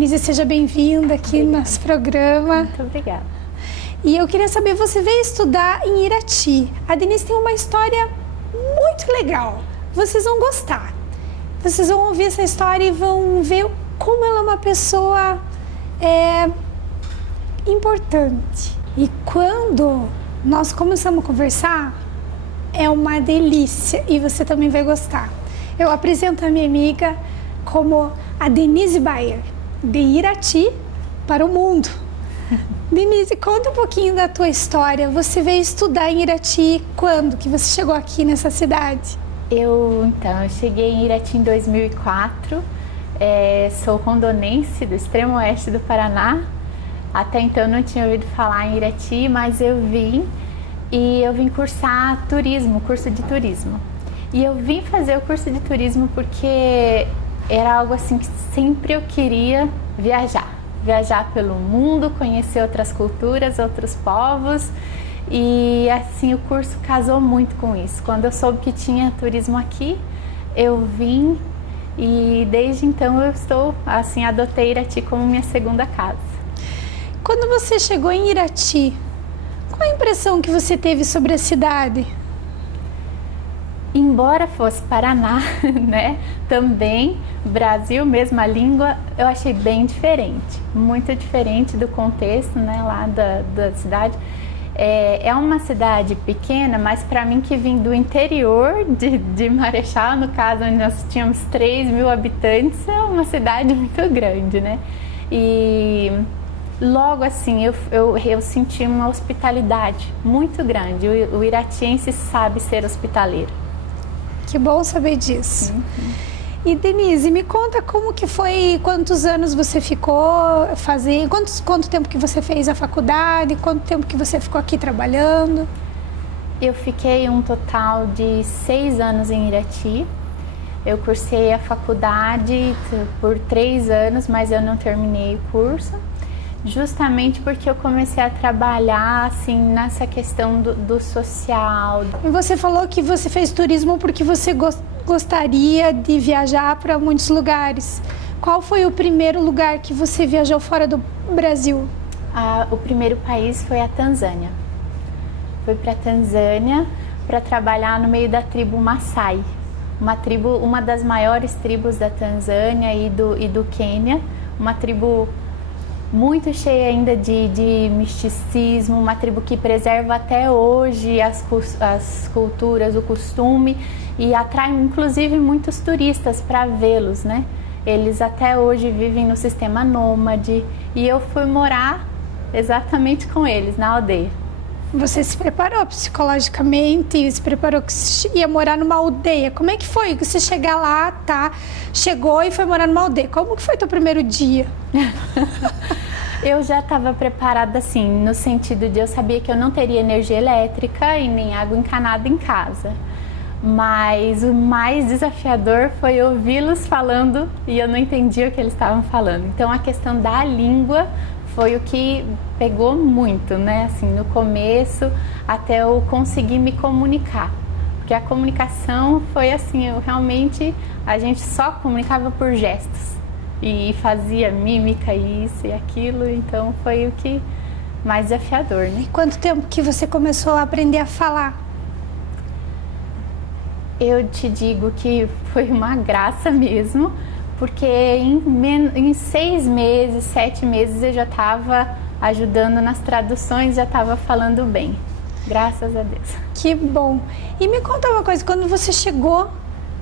Denise, seja bem-vinda aqui no nosso programa. Muito obrigada. E eu queria saber, você veio estudar em Irati. A Denise tem uma história muito legal. Vocês vão gostar. Vocês vão ouvir essa história e vão ver como ela é uma pessoa importante. E quando nós começamos a conversar, é uma delícia e você também vai gostar. Eu apresento a minha amiga como a Denise Bayer, de Irati para o mundo. Denise, conta um pouquinho da tua história. Você veio estudar em Irati quando que você chegou aqui nessa cidade? Eu cheguei em Irati em 2004. Sou rondonense do extremo oeste do Paraná. Até então não tinha ouvido falar em Irati, mas eu vim cursar turismo, curso de turismo. E eu vim fazer o curso de turismo porque era algo assim que sempre eu queria viajar pelo mundo, conhecer outras culturas, outros povos. E assim o curso casou muito com isso. Quando eu soube que tinha turismo aqui, eu vim e desde então eu estou assim, adotei Irati como minha segunda casa. Quando você chegou em Irati, qual a impressão que você teve sobre a cidade? Embora fosse Paraná, né, também Brasil, mesma língua, eu achei bem diferente, muito diferente do contexto, né, lá da cidade. É uma cidade pequena, mas para mim que vim do interior de Marechal, no caso, onde nós tínhamos 3.000 habitantes, é uma cidade muito grande, né, e logo assim eu senti uma hospitalidade muito grande. O iratiense sabe ser hospitaleiro. Que bom saber disso. Uhum. E Denise, me conta como que foi, quantos anos você ficou fazendo, quanto tempo que você fez a faculdade, quanto tempo que você ficou aqui trabalhando? Eu fiquei um total de 6 anos em Irati. Eu cursei a faculdade por 3 anos, mas eu não terminei o curso. Justamente porque eu comecei a trabalhar assim nessa questão do social. E você falou que você fez turismo porque você gostaria de viajar para muitos lugares. Qual foi o primeiro lugar que você viajou fora do Brasil? O primeiro país foi a Tanzânia. Fui para a Tanzânia para trabalhar no meio da tribo Maasai, uma das maiores tribos da Tanzânia e do Quênia, uma tribo muito cheia ainda de misticismo, uma tribo que preserva até hoje as culturas, o costume e atrai inclusive muitos turistas para vê-los, né? Eles até hoje vivem no sistema nômade e eu fui morar exatamente com eles, na aldeia. Você se preparou psicologicamente, se preparou que ia morar numa aldeia. Como é que foi você chegar lá, chegou e foi morar numa aldeia? Como que foi teu primeiro dia? Eu já estava preparada assim, no sentido de eu sabia que eu não teria energia elétrica e nem água encanada em casa. Mas o mais desafiador foi ouvi-los falando e eu não entendia o que eles estavam falando. Então a questão da língua foi o que pegou muito, né? Assim, no começo, até eu conseguir me comunicar. Porque a comunicação foi assim, a gente só comunicava por gestos. E fazia mímica, isso e aquilo, então foi o que mais desafiador, né? E quanto tempo que você começou a aprender a falar? Eu te digo que foi uma graça mesmo, porque em 6 meses, 7 meses eu já estava ajudando nas traduções, já estava falando bem, graças a Deus. Que bom! E me conta uma coisa, quando você chegou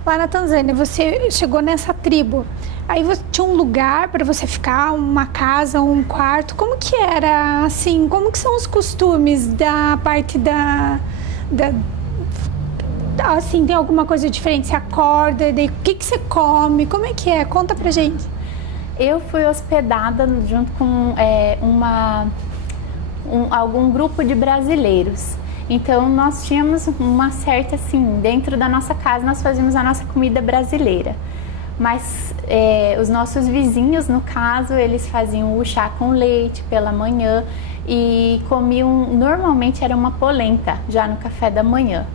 lá na Tanzânia, você chegou nessa tribo, aí tinha um lugar para você ficar, uma casa, um quarto, como que era, assim, como que são os costumes da parte assim, tem alguma coisa diferente, você acorda, daí, o que você come, como é que é? Conta pra gente. Eu fui hospedada junto com algum grupo de brasileiros. Então nós tínhamos uma certa, assim, dentro da nossa casa nós fazíamos a nossa comida brasileira. Mas os nossos vizinhos, no caso, eles faziam o chá com leite pela manhã e comiam, normalmente era uma polenta já no café da manhã.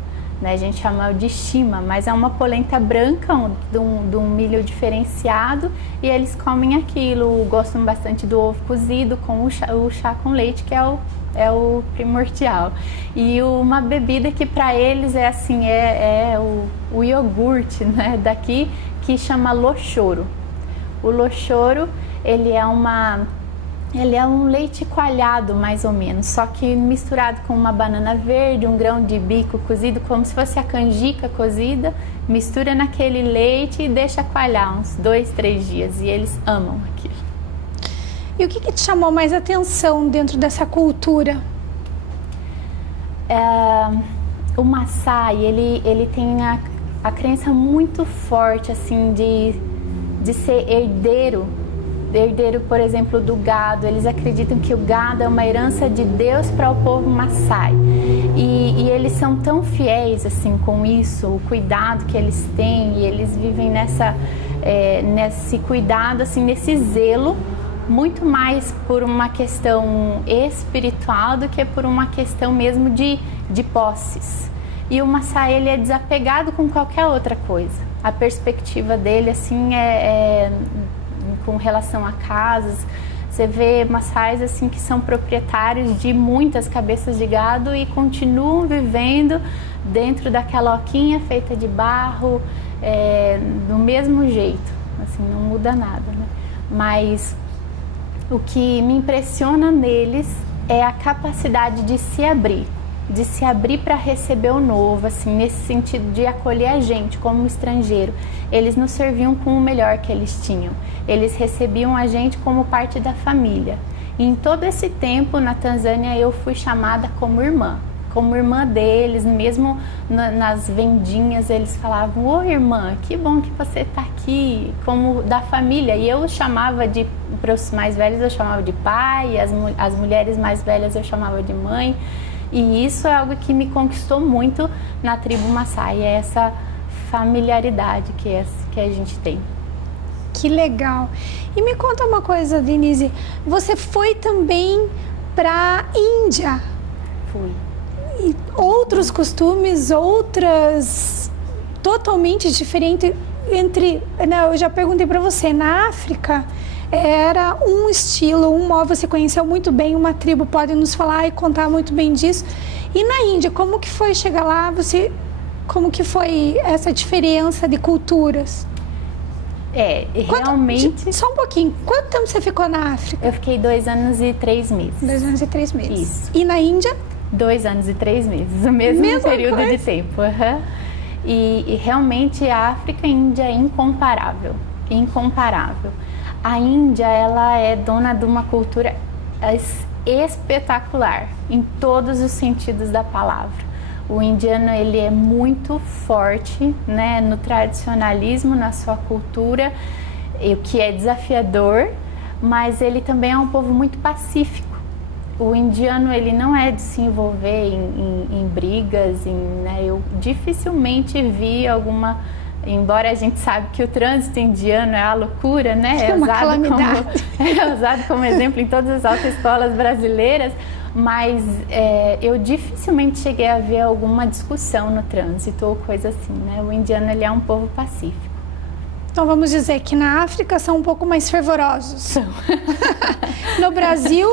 né? A gente chama de shima, mas é uma polenta branca de um milho diferenciado, e eles comem aquilo, gostam bastante do ovo cozido com o chá com leite, que é o primordial. E uma bebida que para eles é assim, o iogurte, né, daqui, que chama lochoro. O lochoro, ele é um leite coalhado, mais ou menos, só que misturado com uma banana verde, um grão de bico cozido, como se fosse a canjica cozida, mistura naquele leite e deixa coalhar uns 2, 3 dias, e eles amam aquilo. E o que te chamou mais atenção dentro dessa cultura? O Maasai, ele tem a crença muito forte, assim, de ser herdeiro, por exemplo, do gado. Eles acreditam que o gado é uma herança de Deus para o povo Maasai. E eles são tão fiéis, assim, com isso, o cuidado que eles têm, e eles vivem nesse cuidado, assim, nesse zelo, muito mais por uma questão espiritual do que por uma questão mesmo de posses. E o Maasai, ele é desapegado com qualquer outra coisa. A perspectiva dele, assim, com relação a casas. Você vê Maasais, assim, que são proprietários de muitas cabeças de gado e continuam vivendo dentro daquela oquinha feita de barro, do mesmo jeito. Assim, não muda nada, né? Mas o que me impressiona neles é a capacidade de se abrir para receber o novo, assim, nesse sentido de acolher a gente como estrangeiro. Eles nos serviam com o melhor que eles tinham. Eles recebiam a gente como parte da família. E em todo esse tempo na Tanzânia eu fui chamada como irmã deles, mesmo nas vendinhas eles falavam: "Oi, irmã, que bom que você está aqui", como da família. E eu chamava para os mais velhos eu chamava de pai, as mulheres mais velhas eu chamava de mãe. E isso é algo que me conquistou muito na tribo Maasai, é essa familiaridade que a gente tem. Que legal! E me conta uma coisa, Denise, você foi também para a Índia? Fui. E outros costumes, outras totalmente diferentes eu já perguntei para você, na África era um estilo, um modo, você conheceu muito bem uma tribo, pode nos falar e contar muito bem disso. E na Índia, como que foi chegar lá? Como que foi essa diferença de culturas? Realmente... Só um pouquinho, quanto tempo você ficou na África? Eu fiquei 2 anos e 3 meses. 2 anos e 3 meses. Isso. E na Índia? 2 anos e 3 meses, o mesmo período de tempo. Uhum. E realmente a África e a Índia é incomparável. A Índia, ela é dona de uma cultura espetacular, em todos os sentidos da palavra. O indiano, ele é muito forte, né, no tradicionalismo, na sua cultura, o que é desafiador, mas ele também é um povo muito pacífico. O indiano, ele não é de se envolver em brigas, né, eu dificilmente vi alguma... Embora a gente sabe que o trânsito indiano é a loucura, né? É usado como exemplo em todas as autoescolas brasileiras, mas eu dificilmente cheguei a ver alguma discussão no trânsito ou coisa assim, né? O indiano, ele é um povo pacífico. Então vamos dizer que na África são um pouco mais fervorosos. São. No Brasil,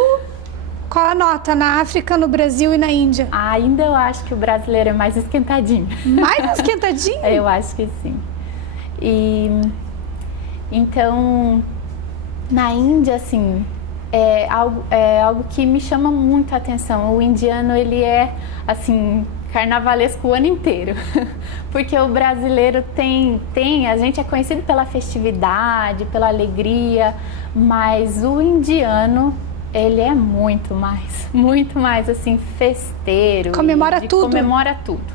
qual a nota na África, no Brasil e na Índia? Ainda eu acho que o brasileiro é mais esquentadinho. Mais esquentadinho? Eu acho que sim. Então, na Índia, assim, é algo que me chama muito a atenção. O indiano, ele é, assim, carnavalesco o ano inteiro. Porque o brasileiro a gente é conhecido pela festividade, pela alegria, mas o indiano... ele é muito mais assim, festeiro. Comemora tudo. Comemora tudo.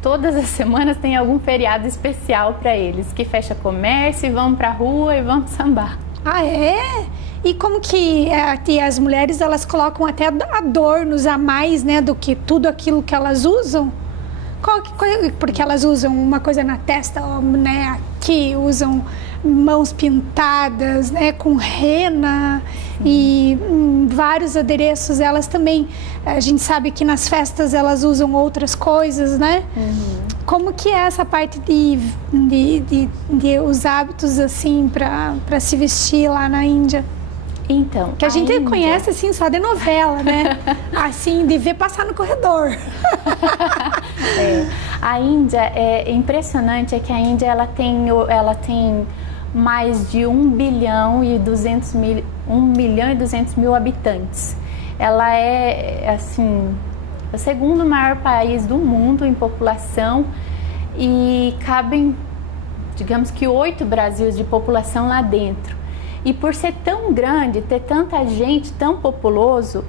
Todas as semanas tem algum feriado especial para eles, que fecha comércio e vão pra rua e vão sambar. Ah, é? E como que as mulheres, elas colocam até adornos a mais, né, do que tudo aquilo que elas usam? Porque elas usam uma coisa na testa, né? Aqui usam mãos pintadas, né? Com rena e vários adereços. Elas também, a gente sabe que nas festas elas usam outras coisas, né? Como que é essa parte de os hábitos assim para se vestir lá na Índia? Então, que a gente conhece assim só de novela, né? Assim, de ver passar no corredor. A Índia é impressionante, é que a Índia ela tem mais de 1 bilhão e 200 mil habitantes. Ela é assim o segundo maior país do mundo em população e cabem, digamos que 8 Brasis de população lá dentro. E por ser tão grande, ter tanta gente, tão populoso,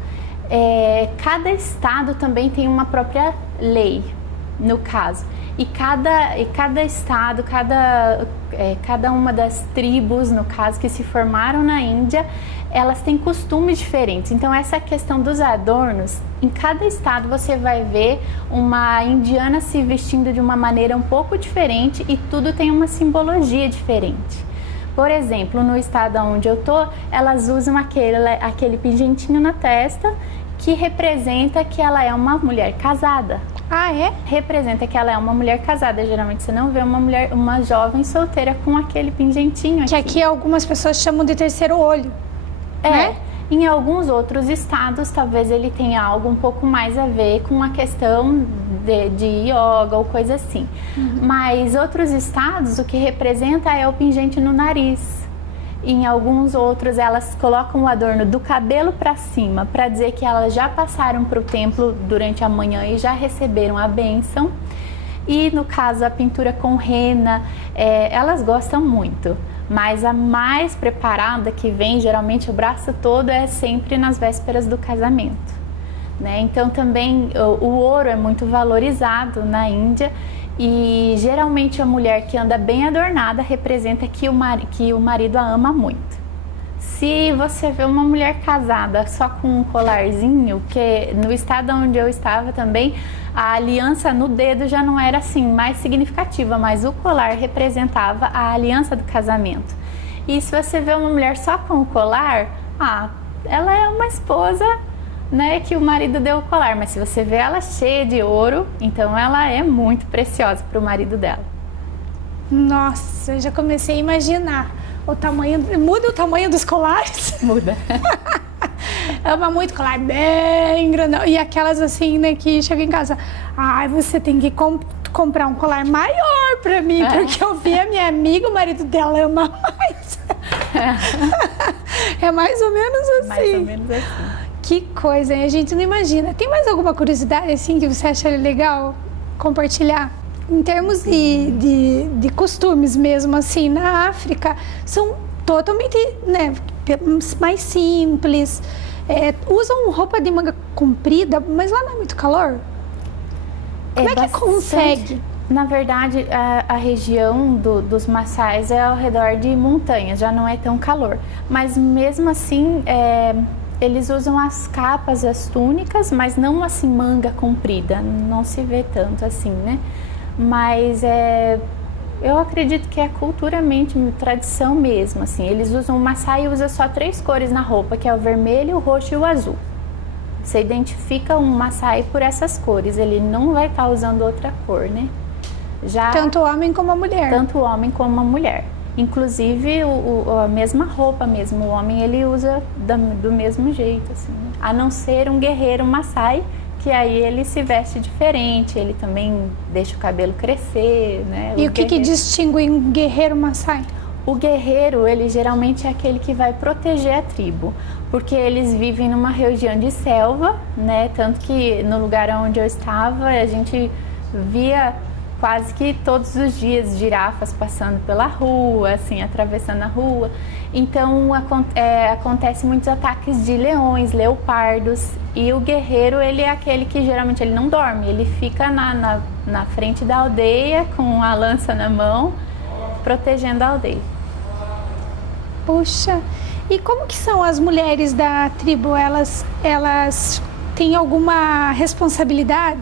cada estado também tem uma própria lei, no caso. E cada estado, cada uma das tribos, no caso, que se formaram na Índia, elas têm costumes diferentes. Então, essa questão dos adornos, em cada estado você vai ver uma indiana se vestindo de uma maneira um pouco diferente e tudo tem uma simbologia diferente. Por exemplo, no estado onde eu tô, elas usam aquele pingentinho na testa que representa que ela é uma mulher casada. Ah, é? Representa que ela é uma mulher casada. Geralmente você não vê uma jovem solteira com aquele pingentinho aqui. Que aqui algumas pessoas chamam de terceiro olho. Né? Em alguns outros estados, talvez ele tenha algo um pouco mais a ver com a questão de yoga ou coisa assim. Mas outros estados, o que representa é o pingente no nariz. Em alguns outros, elas colocam o adorno do cabelo para cima, para dizer que elas já passaram para o templo durante a manhã e já receberam a bênção. E no caso, a pintura com rena, elas gostam muito. Mas a mais preparada que vem, geralmente o braço todo, é sempre nas vésperas do casamento, né? Então também o ouro é muito valorizado na Índia e geralmente a mulher que anda bem adornada representa que o marido a ama muito. Se você vê uma mulher casada só com um colarzinho, que no estado onde eu estava também, a aliança no dedo já não era assim mais significativa, mas o colar representava a aliança do casamento. E se você vê uma mulher só com o colar, ela é uma esposa, né, que o marido deu o colar. Mas se você vê ela cheia de ouro, então ela é muito preciosa para o marido dela. Nossa, eu já comecei a imaginar o tamanho. Muda o tamanho dos colares? Muda. Ama muito colar bem grandão. E aquelas assim, né, que chegam em casa. Você tem que comprar um colar maior pra mim, porque eu vi a minha amiga, o marido dela ama mais. É mais ou menos assim. Mais ou menos assim. Que coisa, hein? A gente não imagina. Tem mais alguma curiosidade assim que você acha legal compartilhar? Em termos de costumes mesmo, assim, na África, são totalmente, né, mais simples. Usam roupa de manga comprida, mas lá não é muito calor? Como é que consegue? Na verdade, a região dos Maçais é ao redor de montanhas, já não é tão calor. Mas mesmo assim, eles usam as capas, as túnicas, mas não assim manga comprida, não se vê tanto assim, né? Mas eu acredito que é culturalmente, tradição mesmo, assim. Eles usam, o Maçai usa só 3 cores na roupa, que é o vermelho, o roxo e o azul. Você identifica um Maçai por essas cores, ele não vai estar usando outra cor, né? Tanto o homem como a mulher. Tanto o homem como a mulher. Inclusive a mesma roupa mesmo, o homem ele usa do mesmo jeito, assim, né? A não ser um guerreiro Maçai, que aí ele se veste diferente, ele também deixa o cabelo crescer, né? E o que distingue um guerreiro Maçai? O guerreiro, ele geralmente é aquele que vai proteger a tribo, porque eles vivem numa região de selva, né? Tanto que no lugar onde eu estava, a gente via quase que todos os dias girafas passando pela rua, assim, atravessando a rua. Então acontece muitos ataques de leões, leopardos, e o guerreiro, ele é aquele que geralmente ele não dorme, ele fica na frente da aldeia com a lança na mão, protegendo a aldeia. Puxa, e como que são as mulheres da tribo? Elas têm alguma responsabilidade?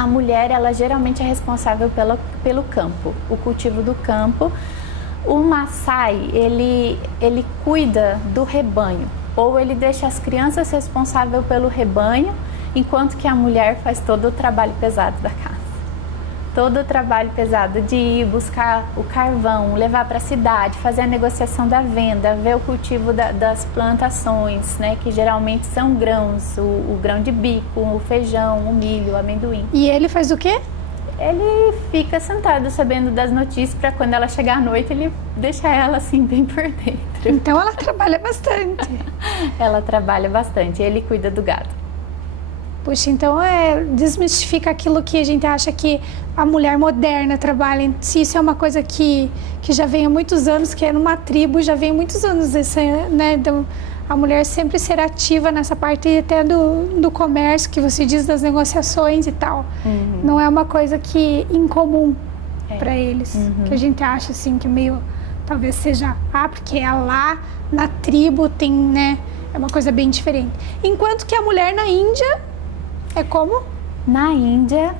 a mulher, ela geralmente é responsável pelo campo, o cultivo do campo. O Maasai, ele cuida do rebanho, ou ele deixa as crianças responsáveis pelo rebanho, enquanto que a mulher faz todo o trabalho pesado da casa. Todo o trabalho pesado de ir buscar o carvão, levar para a cidade, fazer a negociação da venda, ver o cultivo das plantações, né, que geralmente são grãos, o grão de bico, o feijão, o milho, o amendoim. E ele faz o quê? Ele fica sentado sabendo das notícias para quando ela chegar à noite ele deixar ela assim bem por dentro. Então ela trabalha bastante. Ela trabalha bastante, ele cuida do gado. Puxa, então desmistifica aquilo que a gente acha que a mulher moderna trabalha. Se isso é uma coisa que já vem há muitos anos, que é numa tribo, já vem há muitos anos, né? Então, a mulher sempre ser ativa nessa parte até do comércio, que você diz, das negociações e tal. Uhum. Não é uma coisa que incomum para eles, que a gente acha assim que meio, talvez seja, porque é lá na tribo tem, né? É uma coisa bem diferente. Enquanto que a mulher na Índia é como? Na Índia,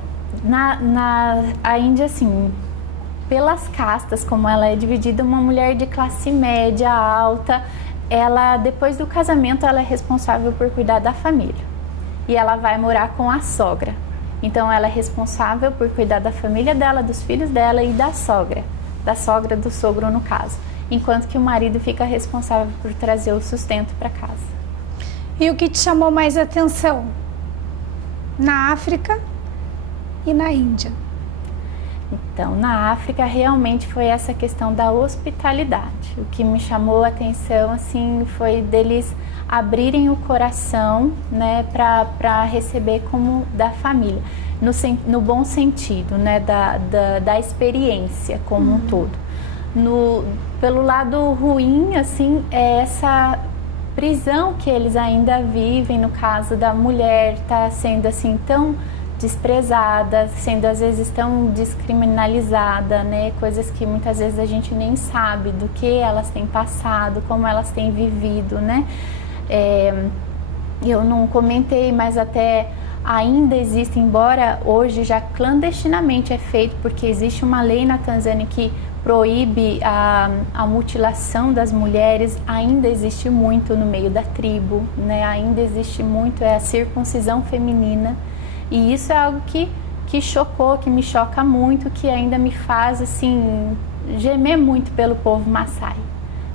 a Índia, assim, pelas castas, como ela é dividida, uma mulher de classe média, alta, ela, depois do casamento, ela é responsável por cuidar da família. E ela vai morar com a sogra. Então, ela é responsável por cuidar da família dela, dos filhos dela e da sogra do sogro, no caso. Enquanto que o marido fica responsável por trazer o sustento para casa. E o que te chamou mais atenção? Na África e na Índia? Então, na África realmente foi essa questão da hospitalidade. O que me chamou a atenção assim foi deles abrirem o coração, né, para receber como da família, no bom sentido, né, da experiência como um todo. Pelo lado ruim, assim, é essa prisão que eles ainda vivem, no caso da mulher tá sendo assim tão desprezada, sendo às vezes tão descriminalizada, né? Coisas que muitas vezes a gente nem sabe do que elas têm passado, como elas têm vivido, né? Eu não comentei, mas até ainda existe, embora hoje já clandestinamente é feito, porque existe uma lei na Tanzânia que proíbe a mutilação das mulheres, ainda existe muito no meio da tribo, né? Ainda existe muito a circuncisão feminina, e isso é algo que chocou, que me choca muito, que ainda me faz assim gemer muito pelo povo Maasai,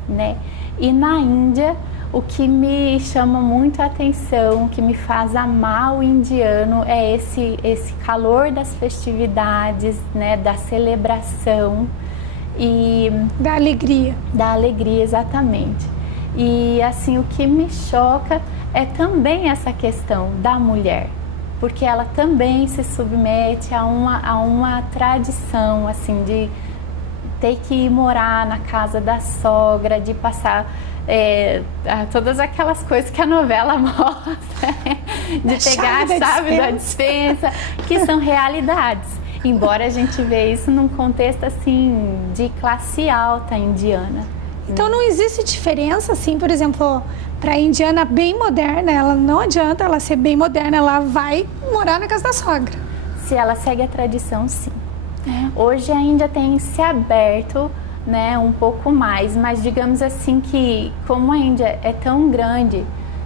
né? E na Índia, o que me chama muito a atenção, o que me faz amar o indiano é esse calor das festividades, né? Da celebração e da alegria. Da alegria, exatamente. E assim, o que me choca é também essa questão da mulher, porque ela também se submete a uma tradição, assim, de ter que ir morar na casa da sogra, de passar todas aquelas coisas que a novela mostra, de pegar a chave da despensa, que são realidades. Embora a gente vê isso num contexto, assim, de classe alta indiana. Então não existe diferença, assim, por exemplo, para a indiana bem moderna, ela não adianta ela ser bem moderna, ela vai morar na casa da sogra. Se ela segue a tradição, sim. Hoje a Índia tem se aberto, né, um pouco mais, mas digamos assim que, como a Índia é tão grande,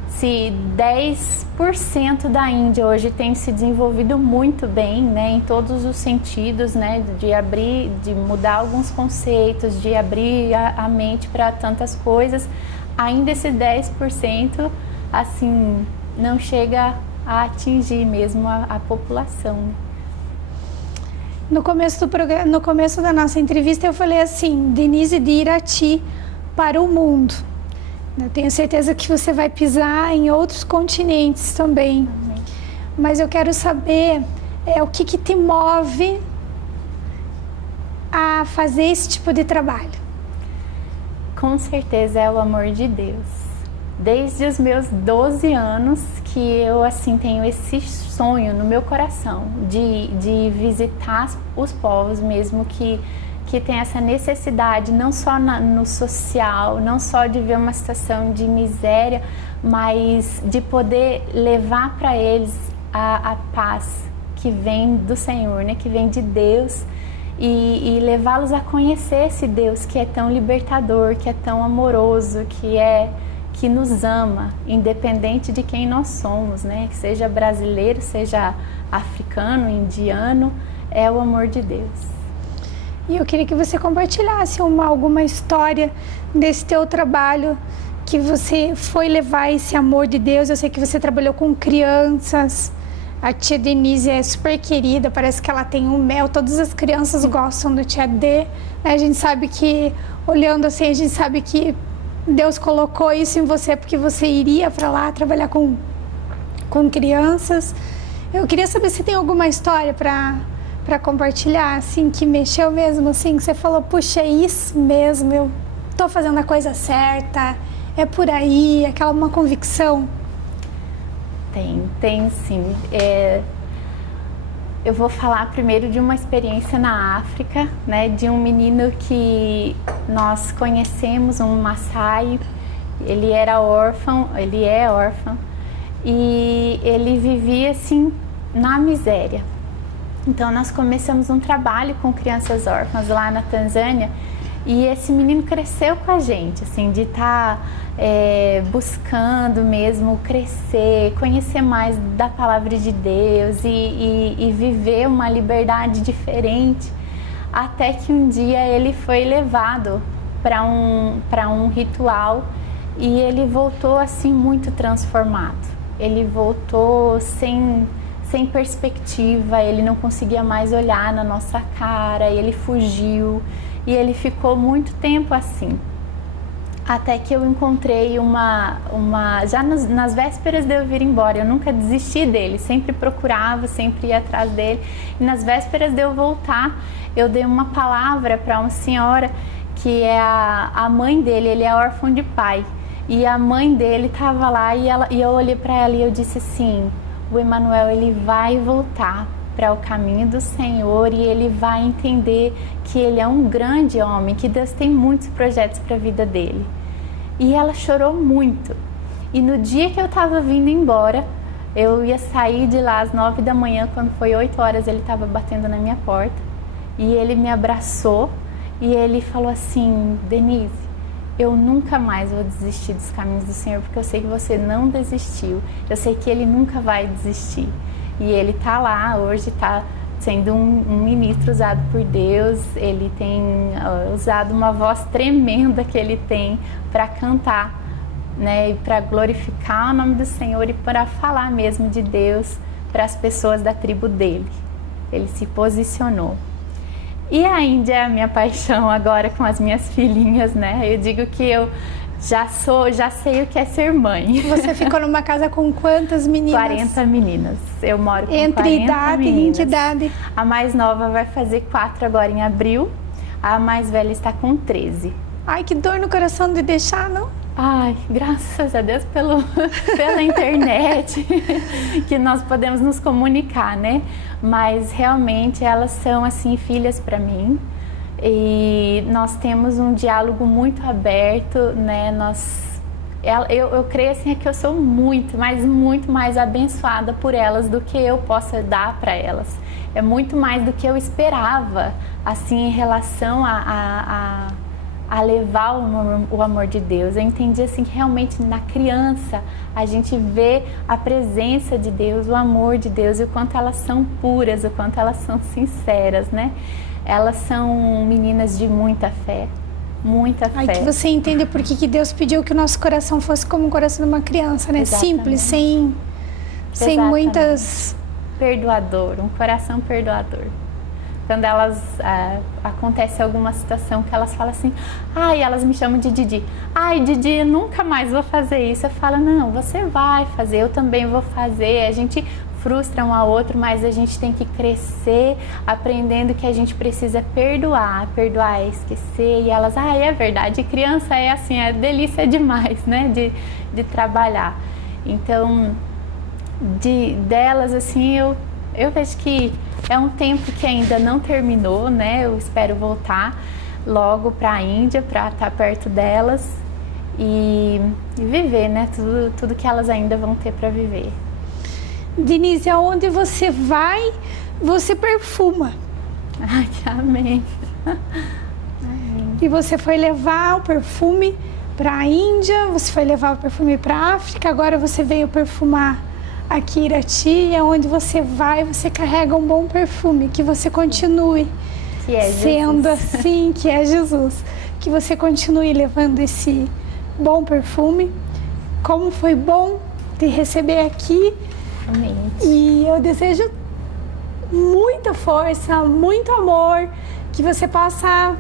se 10% da Índia hoje tem se desenvolvido muito bem, né, em todos os sentidos, né, de mudar alguns conceitos, de abrir a mente para tantas coisas, ainda esse 10%, assim, não chega a atingir mesmo a população. No começo do programa, no começo da nossa entrevista, eu falei assim: Denise de Irati para o mundo. Eu tenho certeza que você vai pisar em outros continentes também. Amém. Mas eu quero saber o que te move a fazer esse tipo de trabalho. Com certeza é o amor de Deus. Desde os meus 12 anos que eu assim tenho esse sonho no meu coração de visitar os povos mesmo que tem essa necessidade, não só no social, não só de ver uma situação de miséria, mas de poder levar para eles a paz que vem do Senhor, né? Que vem de Deus, e levá-los a conhecer esse Deus que é tão libertador, que é tão amoroso, que nos ama, independente de quem nós somos, né? Que seja brasileiro, seja africano, indiano, é o amor de Deus. E eu queria que você compartilhasse alguma história desse teu trabalho, que você foi levar esse amor de Deus. Eu sei que você trabalhou com crianças. A tia Denise é super querida, parece que ela tem um mel, todas as crianças gostam do tia D. A gente sabe que, olhando assim, a gente sabe que Deus colocou isso em você porque você iria para lá trabalhar com crianças. Eu queria saber se tem alguma história para compartilhar, assim, que mexeu mesmo, assim, que você falou, puxa, é isso mesmo, eu tô fazendo a coisa certa, é por aí, uma convicção. Tem sim. Eu vou falar primeiro de uma experiência na África, né, de um menino que nós conhecemos, um Maasai. Ele era órfão, ele é órfão, e ele vivia assim na miséria. Então nós começamos um trabalho com crianças órfãs lá na Tanzânia, e esse menino cresceu com a gente, assim, de estar buscando mesmo crescer, conhecer mais da palavra de Deus e viver uma liberdade diferente, até que um dia ele foi levado para um ritual e ele voltou assim muito transformado. Ele voltou sem perspectiva, ele não conseguia mais olhar na nossa cara, ele fugiu e ele ficou muito tempo assim. Até que eu encontrei já nas vésperas de eu vir embora, eu nunca desisti dele, sempre procurava, sempre ia atrás dele. E nas vésperas de eu voltar, eu dei uma palavra para uma senhora que é a mãe dele, ele é órfão de pai. E a mãe dele estava lá e eu olhei para ela e eu disse assim, o Emanuel, ele vai voltar para o caminho do Senhor e ele vai entender que ele é um grande homem, que Deus tem muitos projetos para a vida dele. E ela chorou muito. E no dia que eu estava vindo embora, eu ia sair de lá às 9 da manhã, quando foi 8 horas, ele estava batendo na minha porta. E ele me abraçou e ele falou assim, Denise, eu nunca mais vou desistir dos caminhos do Senhor, porque eu sei que você não desistiu. Eu sei que ele nunca vai desistir. E ele está lá, hoje está sendo um ministro usado por Deus. Ele tem usado uma voz tremenda que ele tem para cantar, né, e para glorificar o nome do Senhor e para falar mesmo de Deus para as pessoas da tribo dele. Ele se posicionou. E a Índia é a minha paixão agora com as minhas filhinhas, né? Eu digo que eu já sei o que é ser mãe. Você ficou numa casa com quantas meninas? 40 meninas. Eu moro com Entre 40 idade meninas. e que idade? A mais nova vai fazer 4 agora em abril. A mais velha está com 13. Ai, que dor no coração de deixar, não? Ai, graças a Deus pela internet que nós podemos nos comunicar, né? Mas realmente elas são assim filhas para mim e nós temos um diálogo muito aberto, né? Eu creio assim que eu sou muito mais abençoada por elas do que eu possa dar para elas. É muito mais do que eu esperava, assim, em relação a levar o amor de Deus. Eu entendi assim que realmente na criança a gente vê a presença de Deus, o amor de Deus, e o quanto elas são puras, o quanto elas são sinceras, né? Elas são meninas de muita fé, muita fé. Aí que você entende por que Deus pediu que o nosso coração fosse como o coração de uma criança, né? Exatamente. Simples, sem muitas... Perdoador, um coração perdoador. Quando elas acontece alguma situação que elas falam assim, ai, elas me chamam de Didi. Ai, Didi, eu nunca mais vou fazer isso. Eu falo, não, você vai fazer, eu também vou fazer. A gente frustra um ao outro, mas a gente tem que crescer aprendendo que a gente precisa perdoar. Perdoar é esquecer. E elas, ai, é verdade, criança é assim, é delícia demais, né, de trabalhar. Então, delas, assim, eu vejo que é um tempo que ainda não terminou, né? Eu espero voltar logo para a Índia, para estar perto delas e viver, né? Tudo que elas ainda vão ter para viver. Denise, aonde você vai, você perfuma. Ai, amém. E você foi levar o perfume para a Índia, você foi levar o perfume para a África, agora você veio perfumar aqui em Irati, e aonde você vai, você carrega um bom perfume, que você continue sendo assim, que é Jesus, que você continue levando esse bom perfume. Como foi bom te receber aqui. Amém. E eu desejo muita força, muito amor, que você possa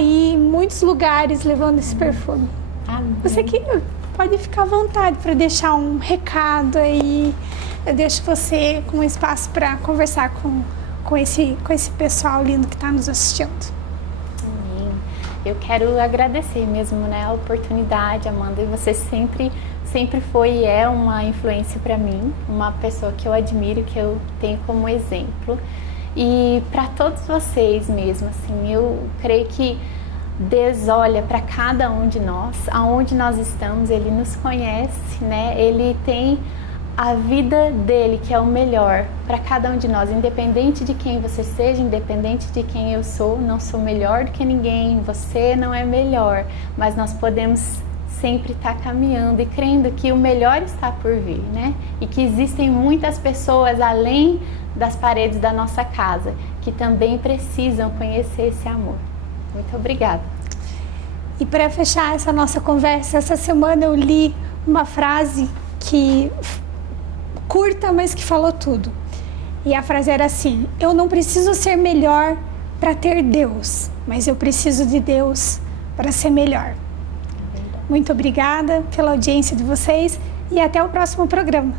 ir em muitos lugares levando esse perfume. Amém. Você que pode ficar à vontade para deixar um recado aí. Eu deixo você com espaço para conversar com esse pessoal lindo que está nos assistindo. Amém. Eu quero agradecer mesmo, né, a oportunidade, Amanda, e você sempre foi e é uma influência para mim, uma pessoa que eu admiro, que eu tenho como exemplo. E para todos vocês mesmo, assim, eu creio que Deus olha para cada um de nós, aonde nós estamos, Ele nos conhece, né? Ele tem a vida dele, que é o melhor para cada um de nós, independente de quem você seja, independente de quem eu sou, não sou melhor do que ninguém, você não é melhor, mas nós podemos sempre estar caminhando e crendo que o melhor está por vir, né? E que existem muitas pessoas além das paredes da nossa casa que também precisam conhecer esse amor. Muito obrigada. E para fechar essa nossa conversa, essa semana eu li uma frase que curta, mas que falou tudo. E a frase era assim: eu não preciso ser melhor para ter Deus, mas eu preciso de Deus para ser melhor. Muito obrigada pela audiência de vocês e até o próximo programa.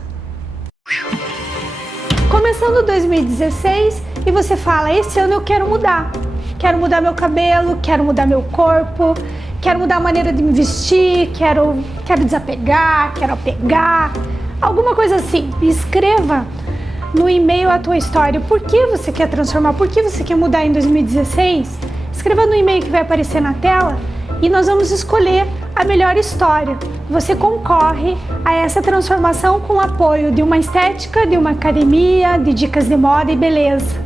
Começando 2016 e você fala: esse ano eu quero mudar. Quero mudar meu cabelo, quero mudar meu corpo, quero mudar a maneira de me vestir, quero desapegar, quero apegar. Alguma coisa assim. Escreva no e-mail a tua história. Por que você quer transformar? Por que você quer mudar em 2016? Escreva no e-mail que vai aparecer na tela e nós vamos escolher a melhor história. Você concorre a essa transformação com o apoio de uma estética, de uma academia, de dicas de moda e beleza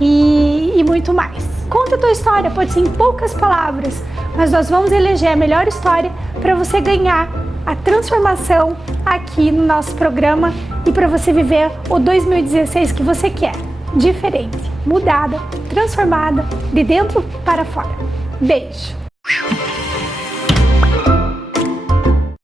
e muito mais. Conta a tua história, pode ser em poucas palavras, mas nós vamos eleger a melhor história para você ganhar a transformação aqui no nosso programa e para você viver o 2016 que você quer. Diferente, mudada, transformada, de dentro para fora. Beijo!